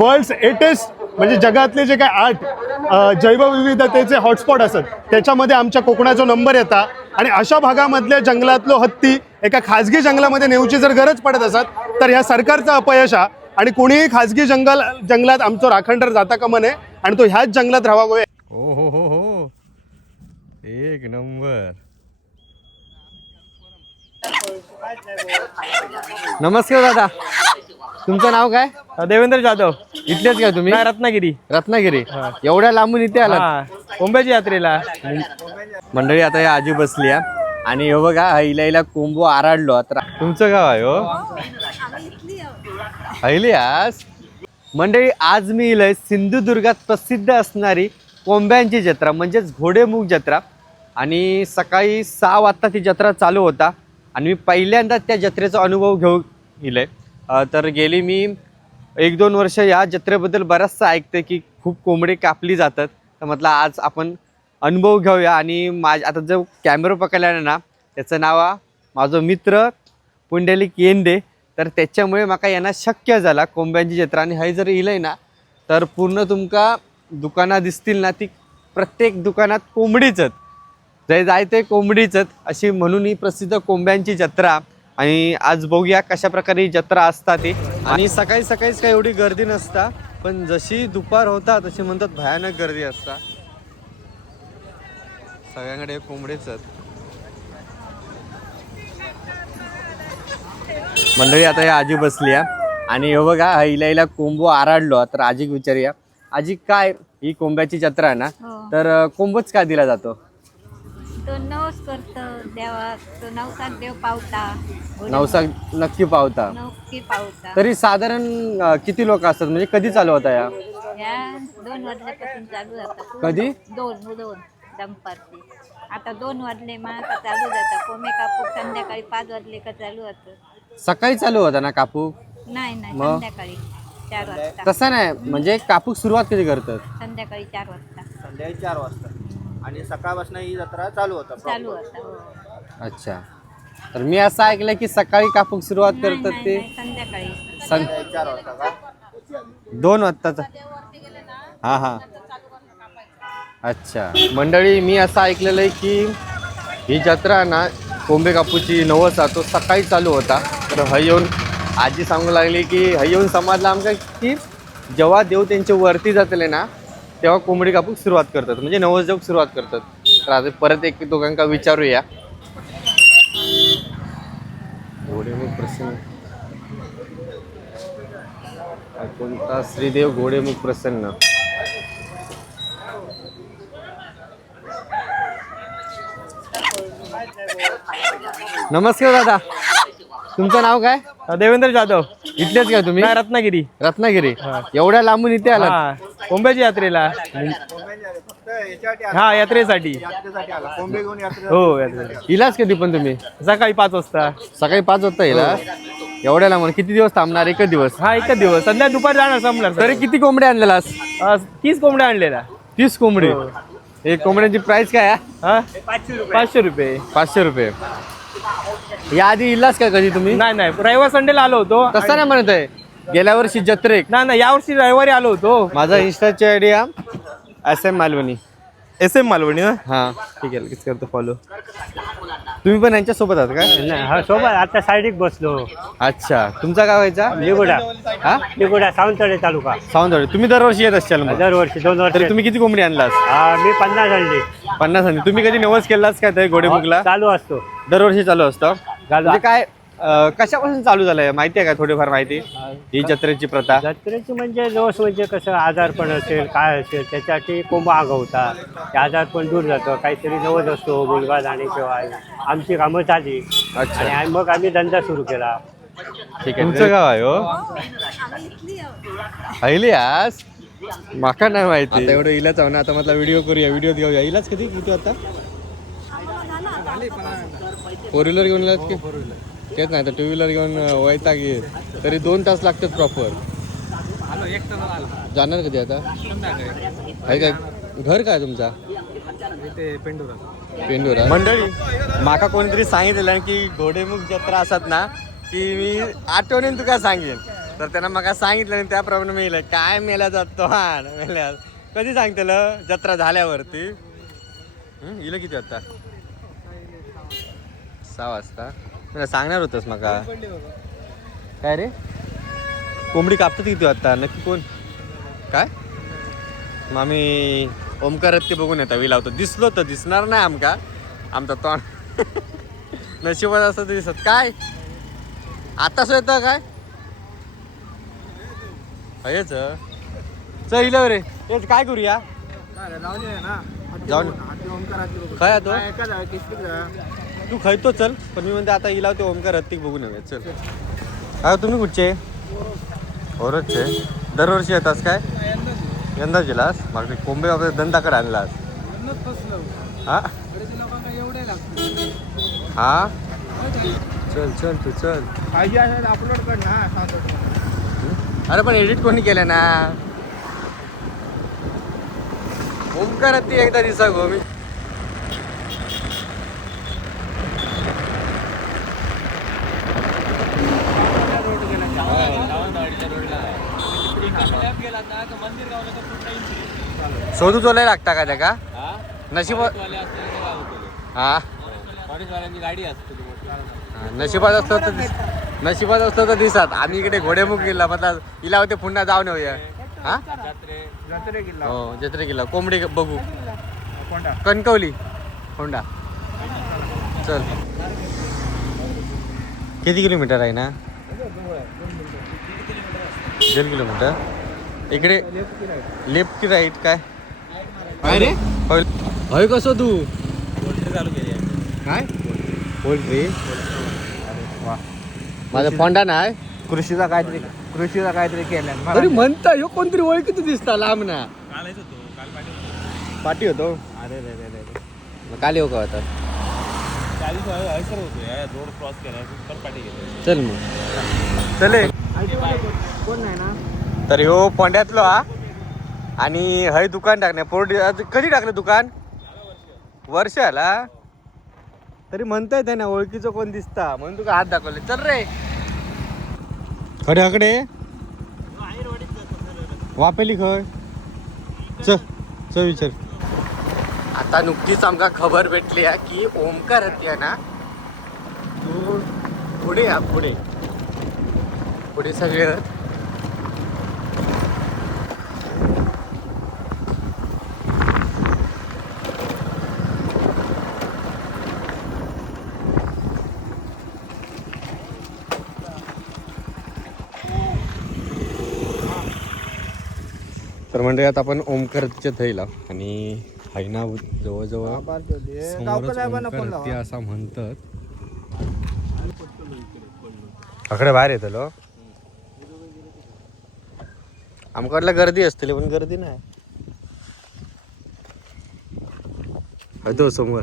World's 8 म्हणजे जगातले जे काय 8 जैवविविधतेचे हॉटस्पॉट असतात त्याच्यामध्ये आमच्या कोकणाचा नंबर येता आणि अशा भागामधल्या जंगलातलो हत्ती एका खाजगी जंगलामध्ये नेऊची जर गरज पडत असत तर ह्या सरकारचं अपयश आहे आणि कोणीही खाजगी जंगलात आमचं राखणदार जाता कामा नये आणि तो ह्याच जंगलात राहावा. हो हो हो हो, एक नंबर. नमस्कार दादा, तुमचं नाव काय? देवेंद्र जाधव. इथलेच काय तुम्ही? रत्नागिरी. रत्नागिरी. एवढ्या लांबून इथे आला कोंब्याची यात्रेला? मंडळी आता या आजी बसली आणि हो बघा हिला कोंबो आराडलो. तर तुमचं गाव आहे हो हिलियास. मंडळी आज मी इलय सिंधुदुर्गात प्रसिद्ध असणारी कोंब्यांची जत्रा म्हणजेच घोडेमुख जत्रा आणि सकाळी 6 वाजता ती जत्रा चालू होता आणि मी पहिल्यांदा त्या जत्रेचा अनुभव घेऊ इलय. तर गेली मी 1-2 वर्ष या जत्रेबद्दल बराचसा ऐकते की खूप कोंबडे कापली जातात. तर म्हटलं आज आपण अनुभव घेऊया आणि आता जो कॅमेरा पकडला ना त्याचं नाव आहे माझा मित्र पुंडलिक येंडे. तर त्याच्यामुळे माका यांना शक्य झाला कोंब्यांची जत्रा. आणि हे जर इलंय ना तर पूर्ण तुमका दुकानात दिसतील ना ती प्रत्येक दुकानात कोंबडीचंच जाय ते कोंबडीचंच अशी म्हणून ही प्रसिद्ध कोंब्यांची जत्रा. आणि आज बघूया कशा प्रकारे ही जत्रा असता ती. आणि सकाळी सकाळीच काही एवढी गर्दी नसता पण जशी दुपार होता तशी म्हणतात भयानक गर्दी असता. सगळ्यांकडे कोंबडेच मंडळी. आता या आजी बसली आणि हो बघा हिला कोंबो आराडलो. तर आजीक विचारूया, आजी काय ही कोंब्याची जत्रा आहे ना तर कोंबोच का दिला जातो? तो नवस करतो देवा, तो नवसाक देव पावता. नवसाक नक्की पावता. नक्की पावता. तरी साधारण किती लोक असतात म्हणजे कधी चालू होता या? 2 वाजल्यापासून चालू जातात. कधी? 2 दंपारची. आता 2 वाजले मग आता चालू जातात. कोंबे कापूक संध्याकाळी 5 वाजले का चालू होतं. सकाळी चालू होता ना कापूक? नाही मग? संध्याकाळी 4 वाजता. तसं नाही म्हणजे कापूक सुरुवात कधी करतात? संध्याकाळी 4 वाजता. संध्याकाळी 4 वाजता आणि सकाळपासून ही जत्रा चालू होता. चालू होता. हो. अच्छा. तर मी असं ऐकलं की सकाळी कापूक सुरुवात करतात नाही, ते नाही, संध्याकाळी. संध्याकाळी 4 वाजता का? 2 वाजताचा. हां हां. अच्छा. मंडळी मी असं ऐकलेलं आहे की ही जत्रा ना कोंबे कापूची नवस तो सकाळी चालू होता. तर हय येऊन आजी सांगू लागली की हय येऊन समजलं आमका की जेव्हा देव त्यांच्या वरती जातले ना तेव्हा कोंबडी कापूक सुरुवात करतात म्हणजे नवस देव सुरुवात करतात. तर आता परत एक दोघांका विचारूया. घोडेमुख प्रसन्न कोणता? श्रीदेव घोडेमुख प्रसन्न. नमस्कार दादा, तुमचं नाव काय? देवेंद्र जाधव. इथलेच काय तुम्ही? रत्नागिरी. रत्नागिरी. एवढ्या लांबून इथे आला? कोंब्याची यात्रेला? हा यात्रेसाठी. कोंबे घेऊन यात्रा. हो यात्रेला. इलाज कधी पण तुम्ही? सकाळी 5 वाजता. सकाळी 5 वाजता येला? एवढ्या लांबून किती दिवस थांबणार? 1 दिवस? हा 1 दिवस. संध्या दुपार जाणार संपणार. तरी किती कोंबड्या आणलेलास? 30 कोंबड्या आणलेल्या. 30 कोंबडी. एक कोंबड्याची प्राइस काय आहे? हा 500 रुपये. 500 रुपये. या आधी इलाज काय कधी तुम्ही? नाही नाही, रविवार संडेला आलो होतो. तसं नाही म्हणत आहे, गेल्या वर्षी जत्रेक. नाही यावर्षी रविवारी आलो होतो. माझा इंस्टाची ID SM Malvani. SM Malvani ना? हा ठीक आहे, लगेच करतो फॉलो. तुम्ही पण यांच्या सोबत आहात का? हा सोबत आता साईडिक बसलो. अच्छा. तुमचा गाव व्हायचा? निगोडा. हा निगोडा सावंतवाडी तालुका. सावंतवाडी. तुम्ही दरवर्षी येत असाल मग? दरवर्षी 2 वर्ष. तरी तुम्ही किती कोंबडी आणलास? मी 50 आणली. 50 आणली. तुम्ही कधी नवस केलास का ते घोडेमुखला? चालू असतो. दरवर्षी चालू असतं. चालू. म्हणजे काय कशापासून चालू झालंय माहिती आहे का? थोडीफार माहिती ही जत्रेची प्रथा. जत्रेची म्हणजे दोष म्हणजे कसं आजारपण असेल काय असेल त्याच्यासाठी कोंबा आगवता. ते आजारपण दूर जातं. काहीतरी नवस असतो मुलगा जाण्याशिवाय. आमची कामं झाली. अच्छा. आणि मग आम्ही धंदा सुरू केला. ठीक आहे. तुमचं गाव आहे हो? हिलियास. माका नाही माहिती. आता एवढं इलाच ना. आता म्हटलं व्हिडिओ करूया, व्हिडिओ घेऊया. इलाज कधी किती आता? 4 व्हीलर घेऊन इलाज की तेच नाही तर 2 व्हीलर घेऊन वैताग येत. तरी 2 तास लागतात प्रॉपर. जाणार कधी आता? आहे काय घर काय तुमचा? पेंडुरा मंडळी माका कोणीतरी सांगितलेलं की घोडेमुख जत्रा असतात ना की मी आठवणीन तुका सांगेन तर त्यांना मग सांगितलं आणि त्याप्रमाणे मी येईल काय मेला जातो हा मेल्या कधी सांगतेलं जत्रा झाल्यावरती येईल किती वाजता 6 वाजता मला सांगणार होतंस मका काय रे कोंबडी कापतात किती वाजता नक्की कोण काय मग आम्ही ओमकार ते बघून येता विलावतो दिसलो तर दिसणार नाही आमका आमचा तोंड नशिबात असं दिसत काय आताच येतं काय हेच चल रे हेच काय करूया जाऊन खय तो तू खयतो चल पण मी म्हणते आता इलाव ते ओमकार हत्तीक बघून येऊया चल हा तुम्ही कुठचे ओरचचे दरवर्षी येतास काय यंदा गेलास मग कोंबे बाबा दंताकडे आणलास हा हा चल चल तू चल अपलोड कर ना. अरे पण एडिट कोणी केलं ना ओमकार ती एकदा दिसा गो मी शोधू चोलाय लागता का त्या नशीब हा नशिबात असतं तर नशिबात असतं तर दिसत आम्ही इकडे घोडेमुख गेला मतलब इला होते पुन्हा जाऊन येऊया हा हो जत्रे गेला कोंबडी बघू कणकवली होंडा चल किती किलोमीटर आहे ना 1.5 किलोमीटर इकडे लेफ्ट की राईट काय रे होय कसं तू चालू केली काय पोल्ट्री माझा फोंडा नाही कृषीचा काहीतरी केलं तरी म्हणता ह्यो कोणतरी ओळखीत दिसता लांब ना पाठी होतो अरे रे रे रे मग काल येऊ का आता 40 हयसर होतो रोड क्रॉस केला पण पाठी गेलो चल मग चले कोण नाही ना तर ह्यो फोंड्यातलो हा आणि हय दुकान टाकणे पोर्ट कधी टाकलं दुकान वर्ष आला तरी म्हणता येते ना ओळखीचं कोण दिसता म्हणून तुका हात दाखवले चल रे खडे हकडे वापेली खय चल विचार आता नुकतीच आमका खबर भेटली आहे की ओमकार हत्या ना तू पुढे या पुढे सगळे तर म्हणजे आता आपण ओमकारच्या थैला आणि हायना जवळजवळ समोरच ओमकार असा म्हणतात अकडे बाहेर येतलो आमकडला गर्दी असतली पण गर्दी नाही तो समोर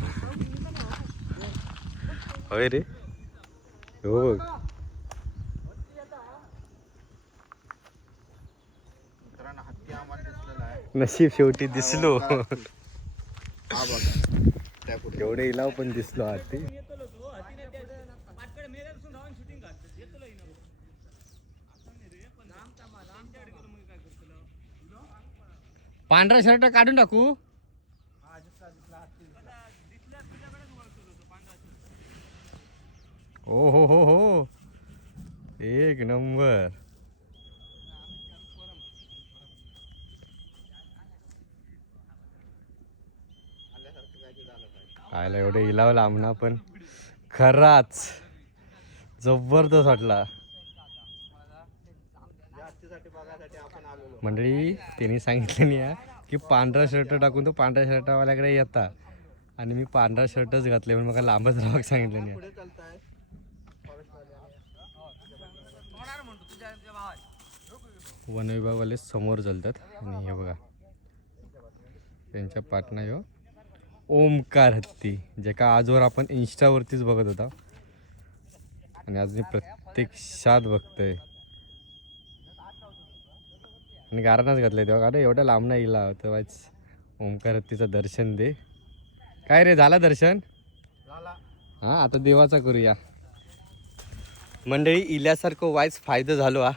होय रे हो बघ नशीब शेवटी दिसलो एवढे इलाव पण दिसलो आधी पांढरा शर्ट काढून टाकू ओ हो एक नंबर खायला एवढे इलाव लांबना पण खराच जबरदस्त वाटला मंडळी त्यांनी सांगितलं नाही की पांढरा शर्ट टाकून तो पांढऱ्या शर्टावाल्याकडे येता आणि मी पांढरा शर्टच घातले म्हणून मला लांबच राहावं सांगितलं नाही वन विभागवाले समोर चालतात आणि हे बघा त्यांच्या पाटणा ह्यो ओमकार हत्ती जे का आजवर आपण इंस्टावरतीच बघत होता आणि आज मी प्रत्यक्षात बघतोय आणि गारानाच घातलंय तेव्हा अरे एवढ्या लांब नाही येईल तेव्हाच ओमकार हत्तीचं दर्शन दे काय रे झाला दर्शन? हा आता देवाचा करूया. मंडळी इल्यासारखं वाईच फायदा झालो हा.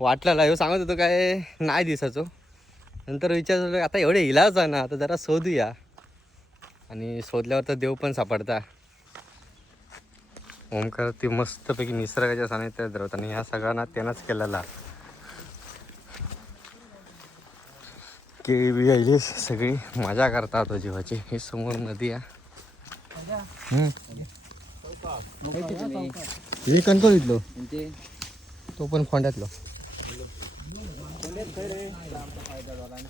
वाटला ह्यो सांगत होतो काय नाही दिसायचो. नंतर विचार आता एवढे इलाज आहे ना, आता जरा शोधूया. आणि शोधल्यावर तर देव पण सापडता. ओमकार ती मस्तपैकी निसर्गाच्या सानिध्यात राहत आणि ह्या सगळ्यांना त्यानंच केलेला. केळी बी आली सगळी मजा करतात तो जीवाची. हे समोर नदी आहे. हे कणकोळ इथलो तो पण खोंड्यातलो.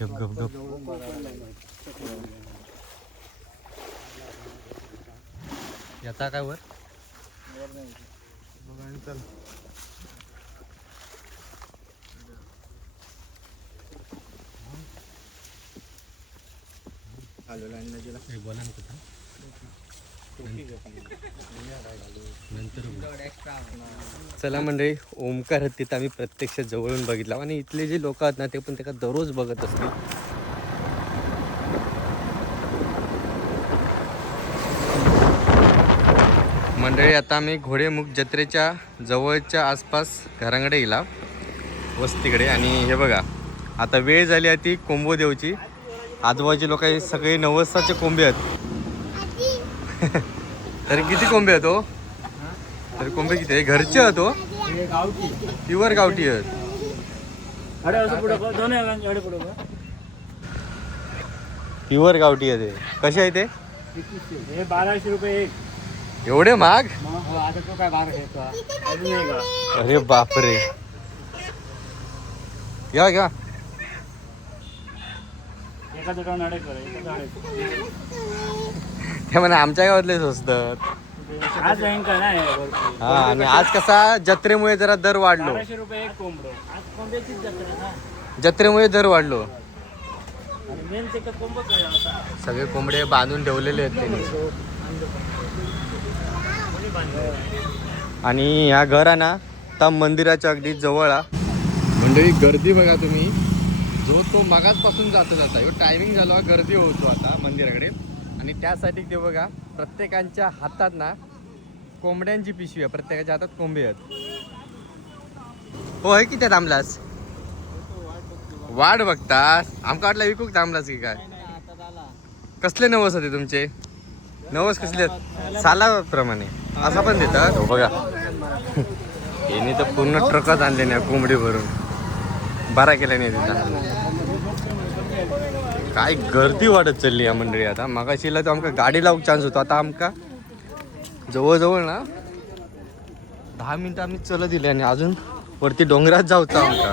गप गप गप. येता काय वर चल. चला मंडळी, ओमकार तिथं आम्ही प्रत्यक्ष जवळून बघितला आणि इथले जे लोक आहेत ना ते पण त्याला दररोज बघत असतील. मंडळी आता आम्ही घोडेमुख जत्रेच्या जवळच्या आसपास घराकडे गेला वस्तीकडे. आणि हे बघा आता वेळ झाली आहे ती कोंबोदेवची. आजूबाजूचे लोक सगळे 90चे कोंबे आहेत. तरी किती कोंबे आहेत हो? तरी कोंबे किती आहे? घरचे आहेत हो? प्युअर गावठी आहेत. प्युअर गावठी आहे ते. कसे आहे ते? 1200 रुपये एक. एवढे महाग? आता तो काय 12 घेतो अजून नाही का? अरे बापरे. घ्या घ्या. एका दुकान हे म्हणा आमच्या गावातले स्वस्तात. आज का नाही. हा आणि आज कसा जत्रेमुळे जरा दर वाढलो. 1200 रुपये एक कोंबडो. आज कोंबड्याचीच जत्रा ना. जत्रेमुळे दर वाढलो. आणि मेन ते कोंबड सगळे कोंबडे बांधून ठेवलेले आहेत त्यांनी. आणि ह्या घर आहे ना त्या मंदिराच्या अगदी जवळ आहे. मंडळी गर्दी बघा तुम्ही. जो तो मागासपासून जाता टायमिंग झाला गर्दी होतो आता मंदिराकडे. आणि त्यासाठी ते बघा प्रत्येकांच्या हातात ना कोंबड्यांची पिशवी आहे. प्रत्येकाच्या हातात कोंबडे आहेत. हो आहे की त्या थांबलास? वाट बघतास? आमका वाटला विकूक थांबलास की काय? कसले नवस होते तुमचे? नवस कसले? सालाप्रमाणे असा पण देतात. हो बघा यांनी तर पूर्ण ट्रकच आणले नाही कोंबडी भरून. बारा केल्या नाही तिथं. काय गर्दी वाढत चालली या मंडळी. आता मागाशीला तर आमका गाडी लावूक चान्स होता. आता आमका जवळजवळ ना 10 मिनिटं आम्ही चल दिले आणि अजून वरती डोंगरात जाऊचा आमका.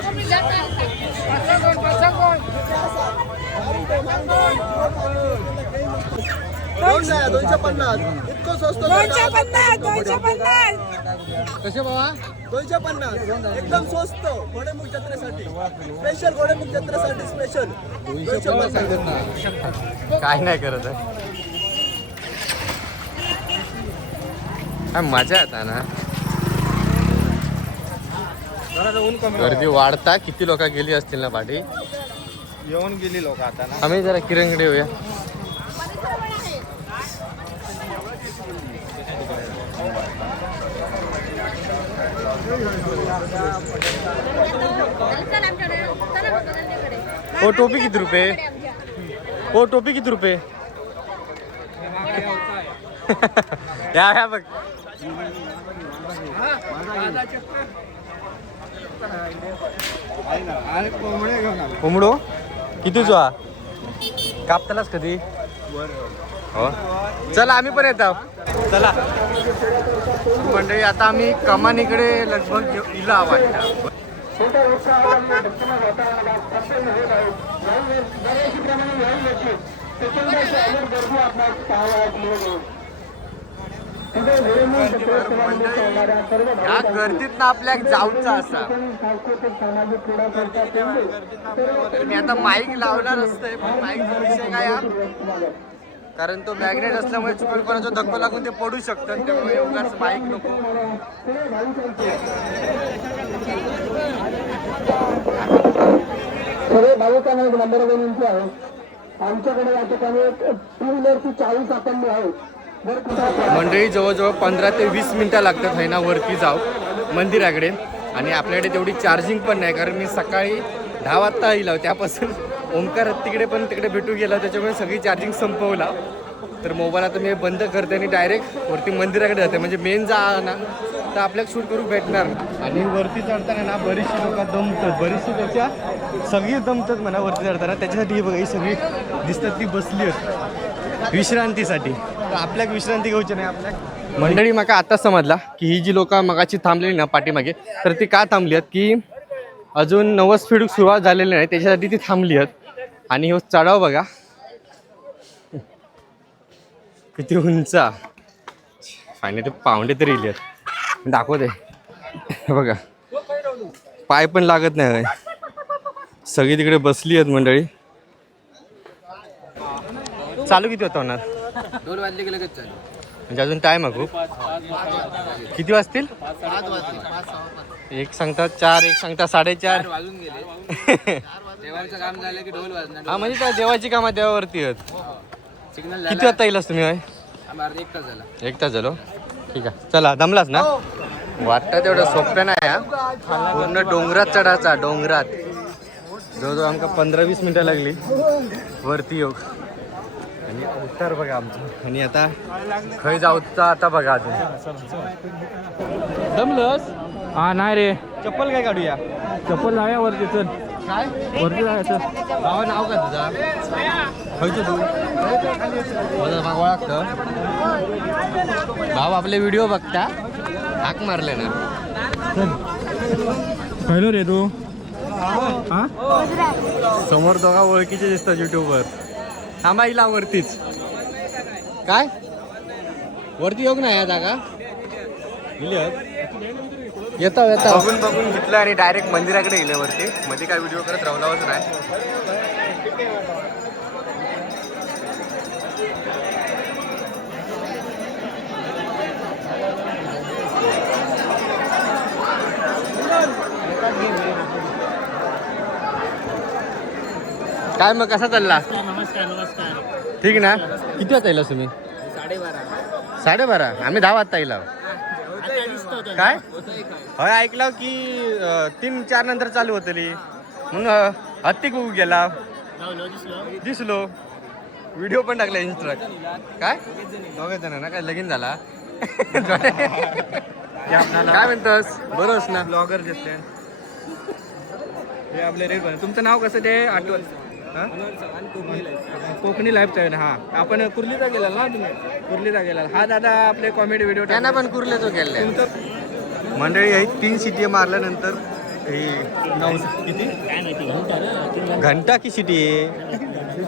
कसे बाबा? 250 एकदम स्वस्त. घोडेमुख जत्रेसाठी स्पेशल. घोडेमुख जत्रेसाठी स्पेशल. काय नाही करत आहे. काय मजा येता ना. गर्दी वाढता. किती लोक गेली असतील ना पाठी. येऊन गेली लोक आता ना. आम्ही जरा किरणकडे येऊया. हो टोपी किती रुपये? हो टोपी किती रुपये? या बघ. कोंबडो कितीचो हा? कापतालाच कधी? हो चला आम्ही पण येतो. चला मंडळी आता आम्ही कमानीकडे लगभग इला वाटतं. या गर्दीत ना आपल्या जाऊचा असा. मी आता माईक लावणार असतंय पण माईकचा विषय काय हा? कारण तो मॅग्नेट असल्यामुळे चुकून कोणाचा धक्का लागून ते पडू शकतात. त्यामुळे उगाच माईक नको. सगळे भाविकांना एक नंबर विनंती आहे. आमच्याकडे या ठिकाणी टू व्हीलरची 40 आपण आहे. जर कुठं मंडळी जवळजवळ 15 ते 20 मिनटं लागतात है ना वरती जाऊ मंदिराकडे. आणि आपल्याकडे तेवढी चार्जिंग पण नाही, कारण मी सकाळी 10 वाजता येईल त्यापासून ओंकार हत्तीकडे पण तिकडे भेटू गेला, त्याच्यामुळे सगळी चार्जिंग संपवला. तर मोबाईल आता मी बंद करते आणि डायरेक्ट वरती मंदिराकडे जाते, म्हणजे मेन जा ना तर आपल्याला शूट करू भेटणार. आणि वरती चढताना ना बरीचशी लोक दमतात, बरीचशी पेक्षा सगळी दमतात म्हणा वरती चढताना. त्याच्यासाठी ही बघा ही सगळी दिसतात ती बसली आहेत विश्रांतीसाठी. तर आपल्याक विश्रांती घ्यायची नाही आपल्या. मंडळी माका आता समजला की ही जी लोक मगाची थांबलेली ना पाठीमागे, तर ती का थांबली आहेत की अजून नवस फेडूक सुरुवात झालेली नाही, त्याच्यासाठी ती थांबली आहेत. आणि हो चढाव बघा किती उंचा. फायनली पावंडे तरी इले आहेत, दाखवते बघा. पाय पण लागत नाही, सगळी तिकडे बसली आहेत मंडळी. चालू किती होता होणार? 2 वाजले गेले चालू, म्हणजे अजून टाइम आहे खूप. किती वाजतील? 5 वाजले. एक सांगतात 4, एक सांगतात 4:30 वाजून गेले. देवाचं काम झालं की ढोल वाजणार. हा म्हणजे त्या देवाची कामं देवावरती आहेत. सिग्नल किती वाजता येईलच तुम्ही? झाला 1 तास झाला. 1 तास झालो. ठीक आहे चला, दमलाच ना? वाटतं तेवढं सोप्या नाही हा. पूर्ण डोंगरात चढायचा, डोंगरात जवळजवळ आमका 15-20 मिनटं लागली वरती येऊ. आणि उतार बघा आमचं. आणि आता खय जाऊचा आता बघा अजून. दमलस? हा नाही रे, चप्पल काय काढूया? चप्पल लाव्या वरती. चल काय वरती जायचं. भावा नाव का तुझा? खयचं तू? माझं भाव ओळखतं. भाव आपले व्हिडिओ बघता, हाक मारले ना. हॅलो रे तू. हा समोर दोघा ओळखीचे दिसतात युट्यूबवर. थांबा हिला वरतीच. काय वरती येऊ नाही या जागा येता येता बघून बघून घेतलं आणि डायरेक्ट मंदिराकडे गेले वरती. मध्ये काय व्हिडिओ करत राहलाच नाही. काय मग कसा चालला? ठीक ना? किती वाजता येईल तुम्ही? 12:30. आम्ही 10 वाजता येईल. काय होय ऐकलं की 3-4 नंतर चालू होतली म्हणून हत्ती बघू गेला, दिसलो. व्हिडिओ पण टाकला इंस्टा. काय दोघेच जण ना? काय लगीन झाला? काय म्हणतोस? बरोबर ना? ब्लॉगर दिसले हे आपले रेट. तुमचं नाव कसं ते आठवत? कोकणी लाईफस्टाईल. हा आपण कुर्लीचा गेला ना तुम्ही? कुर्लीचा गेला हा दादा. आपले कॉमेडी व्हिडिओ त्यांना पण कुर्ल्याचो केले मंडळी. ही 3 शिटी मारल्यानंतर किती घंटा की शिटी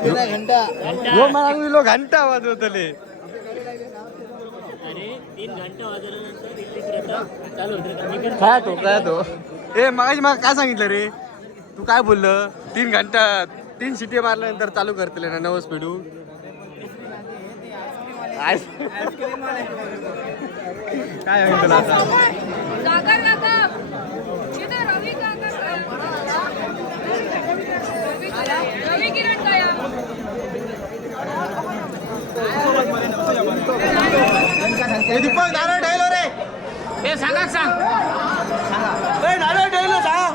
घंटा घंटा वाजवतले. काय तो ए मगाशी मग काय सांगितलं रे तू? काय बोललं? 3 घंटा 3 शिटी मारल्यानंतर चालू करतले ना नवस पेडू. काय होईल तुला आता? दीपक नारळ ठेवलो रे. ए सांगा सांग नारळ ठेवलं सांगा.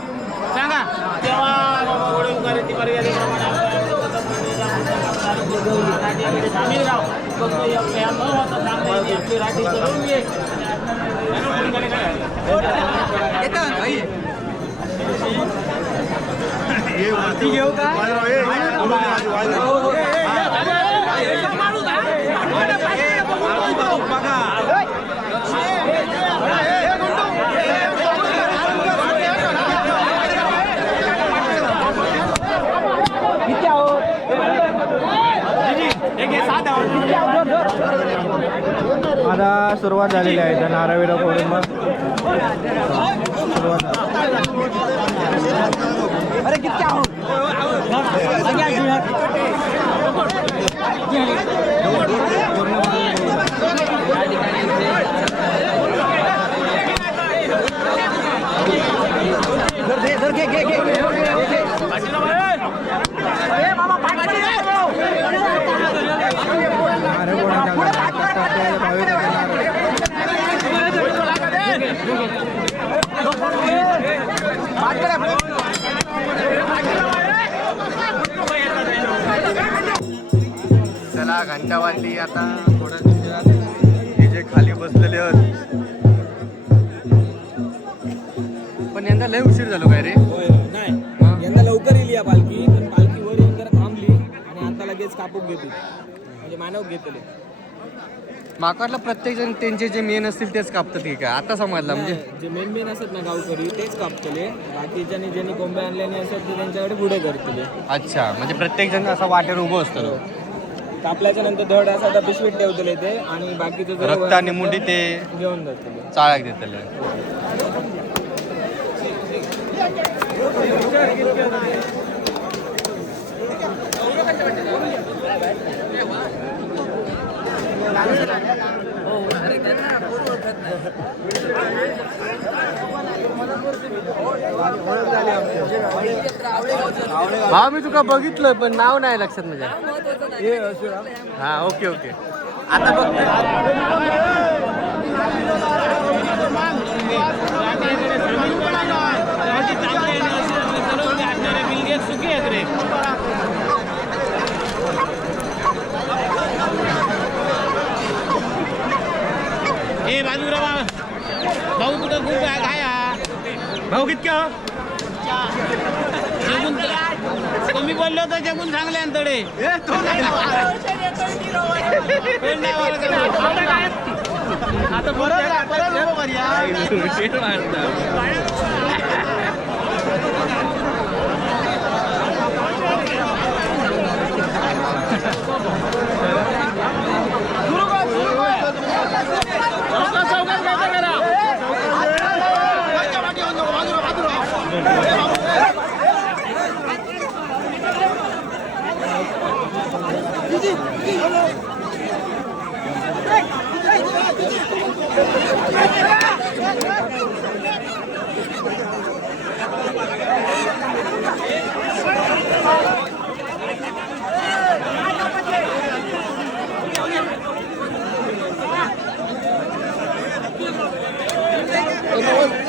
घेऊ का? आता सुरुवात झालेली आहे. तर नारळीला फोडून मग सुरुवात. अरे किती घे चला घंटा वाजली आता थोड्या दिवसात हे जे खाली बसलेले आहेत. पण यंदा लय उशीर झालो काय रे? नाही यंदा लवकर येईल या पालखी, पण पालखी वर येऊन जरा थांबली आणि आता लगेच कापूक घेतली, म्हणजे मानव घेतले. माका वाटलं प्रत्येक जण त्यांचे जे मेन असतील तेच कापतात की काय, आता समजला. म्हणजे जे मेन मेन असतात ना गावकरी तेच कापतले, बाकीच्यानी ज्यांनी कोंबे आणल्याने असतात ते त्यांच्याकडे पुढे करतले. अच्छा, म्हणजे प्रत्येक जण असा वाटेवर उभं असतो. कापल्याच्या नंतर धड असा त्या पिशवीत ठेवतले ते, आणि बाकीचं जे रक्त आणि मुंडी ते घेऊन जातले. चाळाक देतले. भाव मी तुका बघितलं पण नाव नाही लक्षात माझ्या. हा ओके ओके. आता ए बाजूला भाऊ कुठं खूप काय भाऊ कितक्या जगून कमी बोललो तर जगून चांगले अंतडे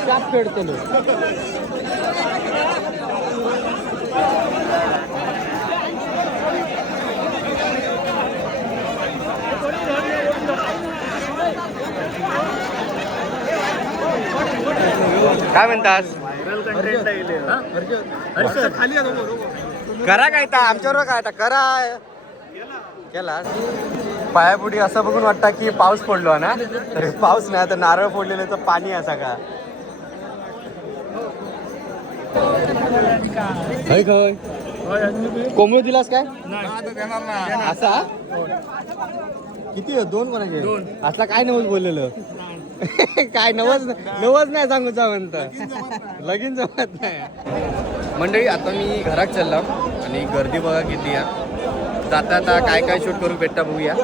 आता खेळतो. काय म्हणतास? करा काय ता आमच्यावर काय ता करा केला. पायापुढी असं बघून वाटतं की पाऊस पडलो ना, तर पाऊस नाही तर नारळ फोडलेलं तर पाणी असा का खय खय कोंबडी दिलास काय असा किती 2 कोणाचे असला काय नवस बोललेलं काय नवस नाही सांगूचा म्हणत लगीन जमत नाही. मंडळी आता मी घरात चालला आणि गर्दी बघा किती आहे. जाता आता काय काय शूट करू भेटता बघूया.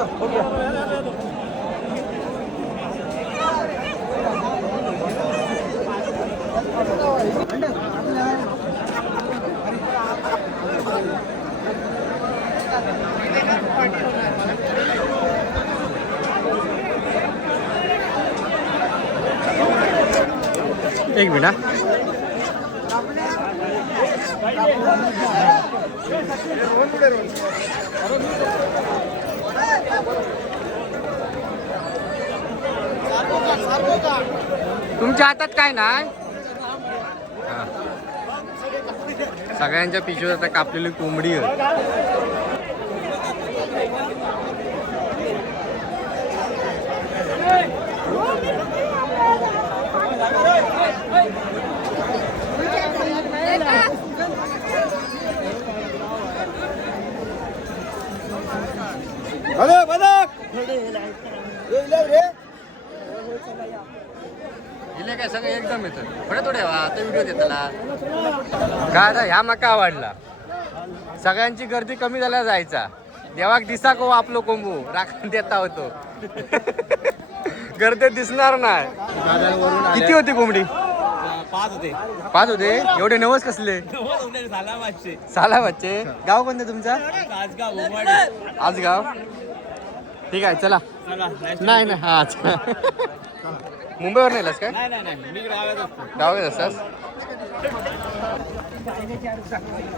एक मिनिट. तुमच्या हातात काय नाही. सगळ्यांच्या पिशवीत आता कापलेली कोंबडी आहे. काय सगळं एकदम येतं थोडे आता व्हिडिओ देताला काय आता ह्या मका आवडला. सगळ्यांची गर्दी कमी झाल्या जायचा देवाक दिसा को आपलो कोंबू राखण देता होतो गर्दी दिसणार नाही. किती होती कोंबडी? 5 होते. एवढे नवस कसले? साला बच्चे. गाव कोणते तुमचा? आजगाव. ठीक आहे चला. नाही हा मुंबईवर नेलास काय? गावात असतास.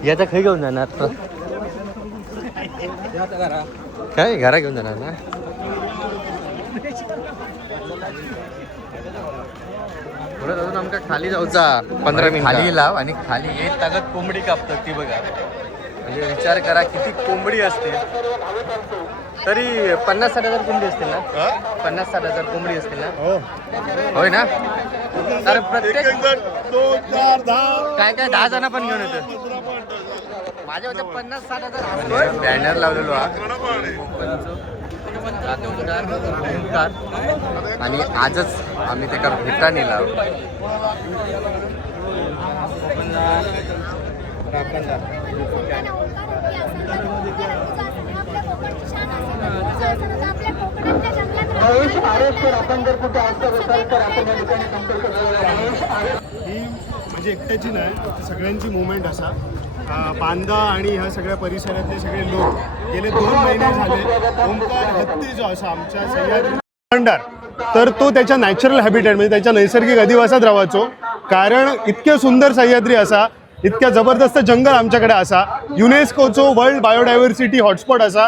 याचा खाई घेऊन जाणार काय घरा घेऊन जाणार ना. पुढे अजून आमका खाली जाऊचा 15 मिनिट खाली लाव आणि खाली येत तागत कोंबडी कापतात ती बघा. म्हणजे विचार करा किती कोंबडी असते. तरी 50-60 हजार कोंबडी असतील ना. 50-60 हजार कोंबडी असतील ना. होय ना. तर प्रत्येक काय काय 10 जण पण घेऊन येतात. माझ्या होत्या 50-60 हजार बॅनर लावलेलो हा. आणि आजच आम्ही ते भेटा नेला. ही म्हणजे एकट्याची नाही, सगळ्यांची मुवमेंट असा. बांदा आणि ह्या सगळ्या परिसरातले सगळे लोक गेले 2 महिने झाले ओंकार हत्ती जो असा आमच्या सह्याद्री खंडार, तर तो त्याच्या नॅचरल हॅबिटेट म्हणजे त्याच्या नैसर्गिक अधिवासात राहायचो. कारण इतके सुंदर सह्याद्री असा, इतक्या जबरदस्त जंगल आमच्याकडे असा, युनेस्कोचो वर्ल्ड बायोडायव्हर्सिटी हॉटस्पॉट असा,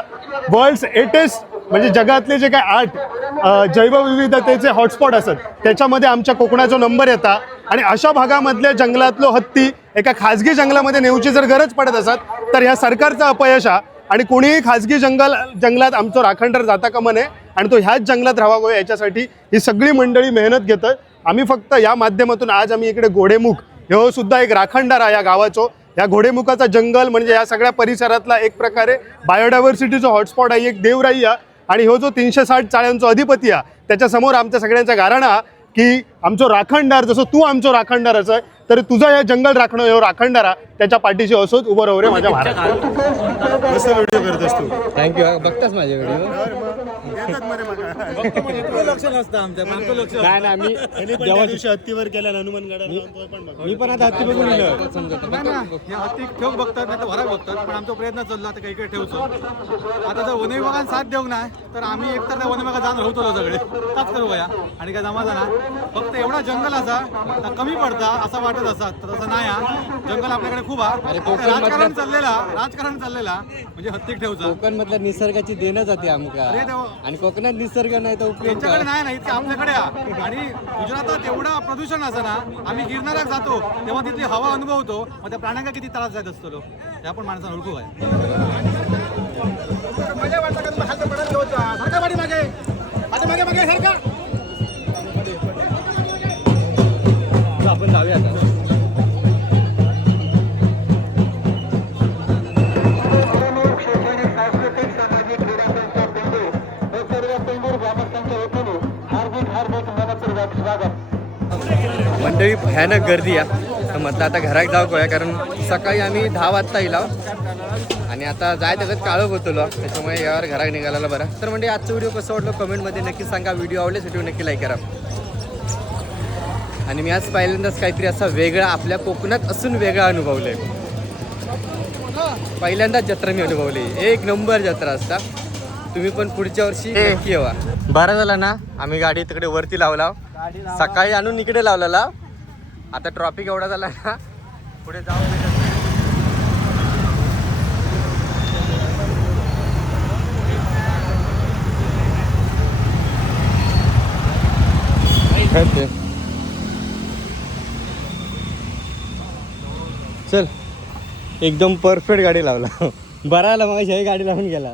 वर्ल्ड्स 8 म्हणजे जगातले जे काय 8 जैवविविधतेचे हॉटस्पॉट असतात त्याच्यामध्ये आमच्या कोकणाचा नंबर येता. आणि अशा भागामधल्या जंगलातलो हत्ती एका खाजगी जंगलामध्ये नेऊची जर गरज पडत असत तर ह्या सरकारचं अपयश आहे. आणि कोणीही खाजगी जंगलात आमचं राखणदार जाता कामा नये आणि तो ह्याच जंगलात राहावं याच्यासाठी ही सगळी मंडळी मेहनत घेतात. आम्ही फक्त या माध्यमातून आज आम्ही इकडे घोडेमुख ह्यो सुद्धा एक राखणदार आहे या गावाचो. या घोडेमुखाचा जंगल म्हणजे या सगळ्या परिसरातला एक प्रकारे बायोडायव्हर्सिटीचा हॉटस्पॉट आहे, एक देवराई आहे. आणि हो जो 360 चाळ्यांचो अधिपती आहे त्याच्यासमोर आमच्या सगळ्यांचा गाराणा की आमचो राखणदार जसं तू आमचो राखणदार असं तर तुझा या जंगल राखणं ह्यो राखणदारा त्याच्या पाठीशी असोच उभं राहू रे माझ्या महाराज. मस्त व्हिडिओ करतोस तू. थँक्यू. बघतास माझे व्हिडिओ. नाही ना मी त्या दिवशी हत्तीवर केल्या हनुमानगडावर मी पण आता हत्ती बघून येलो. हत्ती ठेवूक बघतात नाही तर वराक बघतात, पण आमचा प्रयत्न चालला आता काही ठेवतो. आता जर वन विभागाने साथ देऊ नाही तर आम्ही एकतर त्या वन विभागात जाऊन राहतो सगळे काच करू वया आणि काय जमा ना. फक्त एवढा जंगल असा तर कमी पडता असं वाटत असतात तर तसं नाही. जंगल आपल्याकडे खूप आहे. राजकारण चाललेला म्हणजे हत्ती ठेवचा. कोकण मधल्या निसर्गाची देणं जाते आमका. आणि कोकणात निसर्ग नाही तर उपयोग त्यांच्याकडे नाही इतके आपल्याकडे आहे. आणि गुजरातात एवढं प्रदूषण असं ना, आम्ही गिरनारात जातो तेव्हा तिथली हवा अनुभवतो. मग त्या प्राण्यांना किती त्रास जात असतो लो ते आपण माणसाला ओळखू आहे. आपण जाऊया आता. मंडळी भयानक गर्दी आहे. तर म्हटलं आता घरात जाऊ गोया कारण सकाळी आम्ही 10 वाजता येलो आणि आता जाय त्याच्यात काळं होतो त्याच्यामुळे यावर घरात निघाला बरं. तर म्हणजे आजचा व्हिडिओ कसं वाटलं कमेंटमध्ये नक्की सांगा. व्हिडिओ आवडल्यास व्हिडिओ नक्की लाईक करा. आणि मी आज पहिल्यांदाच काहीतरी असा वेगळा आपल्या कोकणात असून वेगळा अनुभवलंय. पहिल्यांदाच जत्रा मी अनुभवली. एक नंबर जत्रा असता. तुम्ही पण पुढच्या वर्षी नक्की येवा. बरं झालं ना आम्ही गाडी तिकडे वरती लावला, सकाळी आणून इकडे लावलेला. आता ट्रॉफिक एवढा झाला ना पुढे जाऊ चल. एकदम परफेक्ट गाडी लावला. बरं आला मग गाडी लावून गेला.